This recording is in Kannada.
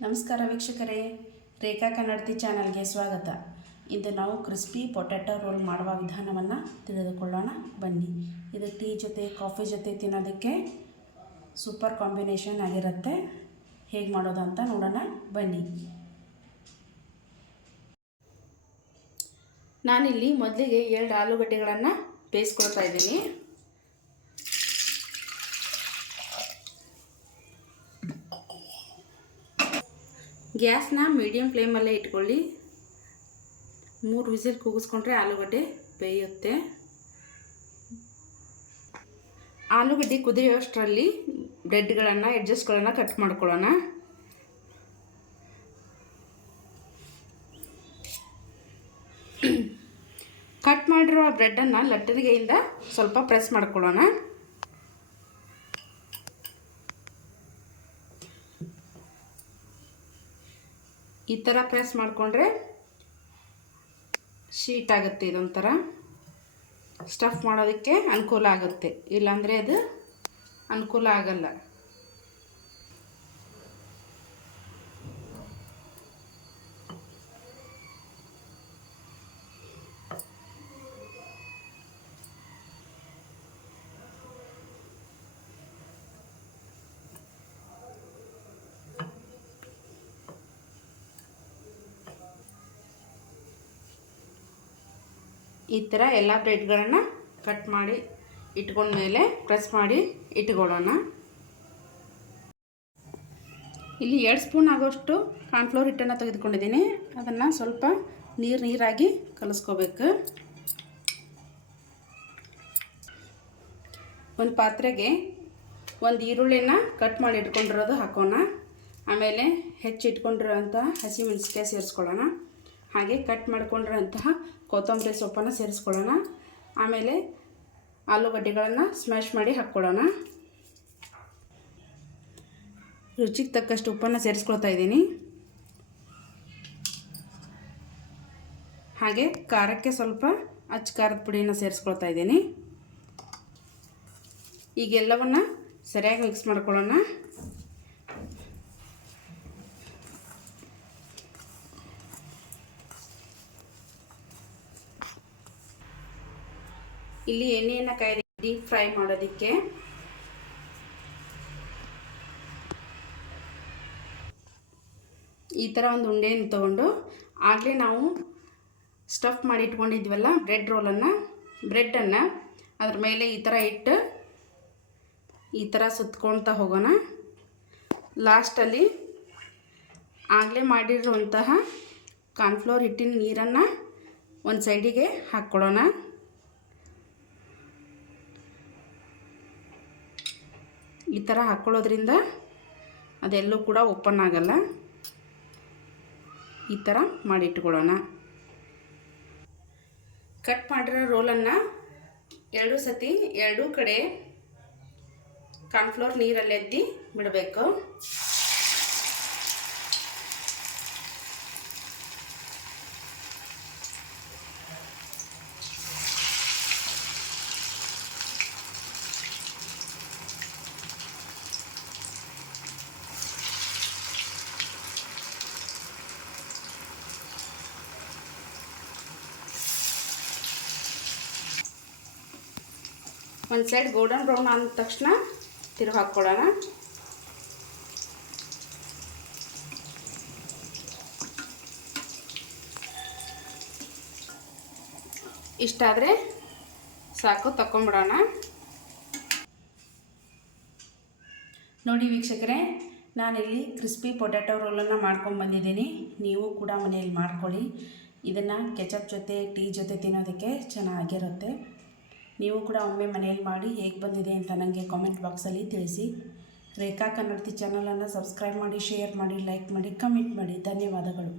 ನಮಸ್ಕಾರ ವೀಕ್ಷಕರೇ, ರೇಖಾ ಕನ್ನಡತಿ ಚಾನಲ್ಗೆ ಸ್ವಾಗತ. ಇಂದು ನಾವು ಕ್ರಿಸ್ಪಿ ಪೊಟ್ಯಾಟೊ ರೋಲ್ ಮಾಡುವ ವಿಧಾನವನ್ನು ತಿಳಿದುಕೊಳ್ಳೋಣ. ಬನ್ನಿ. ಇದು ಟೀ ಜೊತೆ, ಕಾಫಿ ಜೊತೆ ತಿನ್ನೋದಕ್ಕೆ ಸೂಪರ್ ಕಾಂಬಿನೇಷನ್ ಆಗಿರುತ್ತೆ. ಹೇಗೆ ಮಾಡೋದು ಅಂತ ನೋಡೋಣ. ಬನ್ನಿ. ನಾನಿಲ್ಲಿ ಮೊದಲಿಗೆ ಎರಡು ಆಲೂಗಡ್ಡೆಗಳನ್ನು ಬೇಯಿಸ್ಕೊಳ್ತಾ ಇದ್ದೀನಿ. ಗ್ಯಾಸ್ನ ಮೀಡಿಯಮ್ ಫ್ಲೇಮಲ್ಲೇ ಇಟ್ಕೊಳ್ಳಿ. ಮೂರು ವಿಸಿಲ್ ಕೂಗಿಸ್ಕೊಂಡ್ರೆ ಆಲೂಗಡ್ಡೆ ಬೇಯುತ್ತೆ. ಆಲೂಗಡ್ಡೆ ಕುದಿಯೋಷ್ಟರಲ್ಲಿ ಬ್ರೆಡ್ಗಳನ್ನು, ಎಡ್ಜಸ್ಟ್ಗಳನ್ನು ಕಟ್ ಮಾಡ್ಕೊಳ್ಳೋಣ. ಕಟ್ ಮಾಡಿರೋ ಬ್ರೆಡ್ಡನ್ನು ಲಟ್ಟಣಿಗೆಯಿಂದ ಸ್ವಲ್ಪ ಪ್ರೆಸ್ ಮಾಡ್ಕೊಳ್ಳೋಣ. ಈ ಥರ ಪ್ರೆಸ್ ಮಾಡಿಕೊಂಡ್ರೆ ಶೀಟ್ ಆಗುತ್ತೆ ಇದೊಂಥರ. ಸ್ಟಫ್ ಮಾಡೋದಕ್ಕೆ ಅನುಕೂಲ ಆಗುತ್ತೆ. ಇಲ್ಲಾಂದರೆ ಅದು ಅನುಕೂಲ ಆಗಲ್ಲ. ಈ ಥರ ಎಲ್ಲ ಬ್ರೆಡ್ಗಳನ್ನು ಕಟ್ ಮಾಡಿ ಇಟ್ಕೊಂಡ್ಮೇಲೆ ಪ್ರೆಸ್ ಮಾಡಿ ಇಟ್ಕೊಳ್ಳೋಣ. ಇಲ್ಲಿ ಎರಡು ಸ್ಪೂನ್ ಆಗೋಷ್ಟು ಕಾರ್ನ್ಫ್ಲೋರ್ ಹಿಟ್ಟನ್ನು ತೆಗೆದುಕೊಂಡಿದ್ದೀನಿ. ಅದನ್ನು ಸ್ವಲ್ಪ ನೀರು ನೀರಾಗಿ ಕಲಿಸ್ಕೋಬೇಕು. ಒಂದು ಪಾತ್ರೆಗೆ ಒಂದು ಈರುಳ್ಳಿನ ಕಟ್ ಮಾಡಿ ಇಟ್ಕೊಂಡಿರೋದು ಹಾಕೋಣ. ಆಮೇಲೆ ಹೆಚ್ಚಿಟ್ಕೊಂಡಿರೋಂಥ ಹಸಿಮೆಣಸಿಕಾಯಿ ಸೇರಿಸ್ಕೊಳ್ಳೋಣ. ಹಾಗೆ ಕಟ್ ಮಾಡ್ಕೊಂಡಿರೋಂತಹ ಕೊತ್ತಂಬರಿ ಸೊಪ್ಪನ್ನು ಸೇರಿಸ್ಕೊಳ್ಳೋಣ. ಆಮೇಲೆ ಆಲೂಗಡ್ಡೆಗಳನ್ನು ಸ್ಮ್ಯಾಶ್ ಮಾಡಿ ಹಾಕ್ಕೊಡೋಣ ರುಚಿಗೆ ತಕ್ಕಷ್ಟು ಉಪ್ಪನ್ನು ಸೇರಿಸ್ಕೊಳ್ತಾ ಇದ್ದೀನಿ. ಹಾಗೆ ಖಾರಕ್ಕೆ ಸ್ವಲ್ಪ ಅಚ್ಚ ಖಾರದ ಪುಡಿಯನ್ನು ಸೇರಿಸ್ಕೊಳ್ತಾ ಇದ್ದೀನಿ. ಈಗೆಲ್ಲವನ್ನು ಸರಿಯಾಗಿ ಮಿಕ್ಸ್ ಮಾಡ್ಕೊಳ್ಳೋಣ. ಇಲ್ಲಿ ಎಣ್ಣೆಯನ್ನು ಕಾಯ್ದು ಡೀಪ್ ಫ್ರೈ ಮಾಡೋದಕ್ಕೆ. ಈ ಥರ ಒಂದು ಉಂಡೆಯನ್ನು ತೊಗೊಂಡು ಆಗಲೇ ನಾವು ಸ್ಟಫ್ ಮಾಡಿ ಇಟ್ಕೊಂಡಿದ್ವಲ್ಲ ಬ್ರೆಡ್ ರೋಲನ್ನು ಬ್ರೆಡ್ಡನ್ನು ಅದ್ರ ಮೇಲೆ ಈ ಥರ ಇಟ್ಟು ಈ ಥರ ಸುತ್ಕೊಳ್ತಾ ಹೋಗೋಣ. ಲಾಸ್ಟಲ್ಲಿ ಆಗಲೇ ಮಾಡಿರುವಂತಹ ಕಾರ್ನ್ಫ್ಲೋರ್ ಹಿಟ್ಟಿನ ನೀರನ್ನು ಒಂದು ಸೈಡಿಗೆ ಹಾಕ್ಕೊಡೋಣ. ಈ ಥರ ಹಾಕ್ಕೊಳ್ಳೋದ್ರಿಂದ ಅದೆಲ್ಲೂ ಕೂಡ ಓಪನ್ ಆಗಲ್ಲ. ಈ ಥರ ಮಾಡಿಟ್ಕೊಳ್ಳೋಣ. ಕಟ್ ಮಾಡಿರೋ ರೋಲನ್ನು ಎರಡು ಸತಿ ಎರಡೂ ಕಡೆ ಕಾರ್ನ್ಫ್ಲೋರ್ ನೀರಲ್ಲಿ ಎದ್ದಿ ಬಿಡಬೇಕು. ಒಂದು ಸೈಡ್ ಗೋಲ್ಡನ್ ಬ್ರೌನ್ ಆದ ತಕ್ಷಣ ತಿರುಗಿ ಹಾಕ್ಕೊಳ್ಳೋಣ ಇಷ್ಟಾದರೆ ಸಾಕು ತಗೊಂಬಿಡೋಣ ನೋಡಿ ವೀಕ್ಷಕರೇ, ನಾನಿಲ್ಲಿ ಕ್ರಿಸ್ಪಿ ಪೊಟ್ಯಾಟೊ ರೋಲನ್ನು ಮಾಡ್ಕೊಂಡು ಬಂದಿದ್ದೀನಿ. ನೀವು ಕೂಡ ಮನೆಯಲ್ಲಿ ಮಾಡ್ಕೊಳ್ಳಿ. ಇದನ್ನು ಕೆಚಪ್ ಜೊತೆ ಟೀ ಜೊತೆ ತಿನ್ನೋದಕ್ಕೆ ಚೆನ್ನಾಗಿರುತ್ತೆ. ನೀವು ಕೂಡ ಒಮ್ಮೆ ಮನೆಯಲ್ಲಿ ಮಾಡಿ ಹೇಗೆ ಬಂದಿದೆ ಅಂತ ನನಗೆ ಕಾಮೆಂಟ್ ಬಾಕ್ಸಲ್ಲಿ ತಿಳಿಸಿ. ರೇಖಾ ಕನ್ನಡತಿ ಚಾನಲನ್ನು ಸಬ್ಸ್ಕ್ರೈಬ್ ಮಾಡಿ ಶೇರ್ ಮಾಡಿ ಲೈಕ್ ಮಾಡಿ ಕಮೆಂಟ್ ಮಾಡಿ. ಧನ್ಯವಾದಗಳು.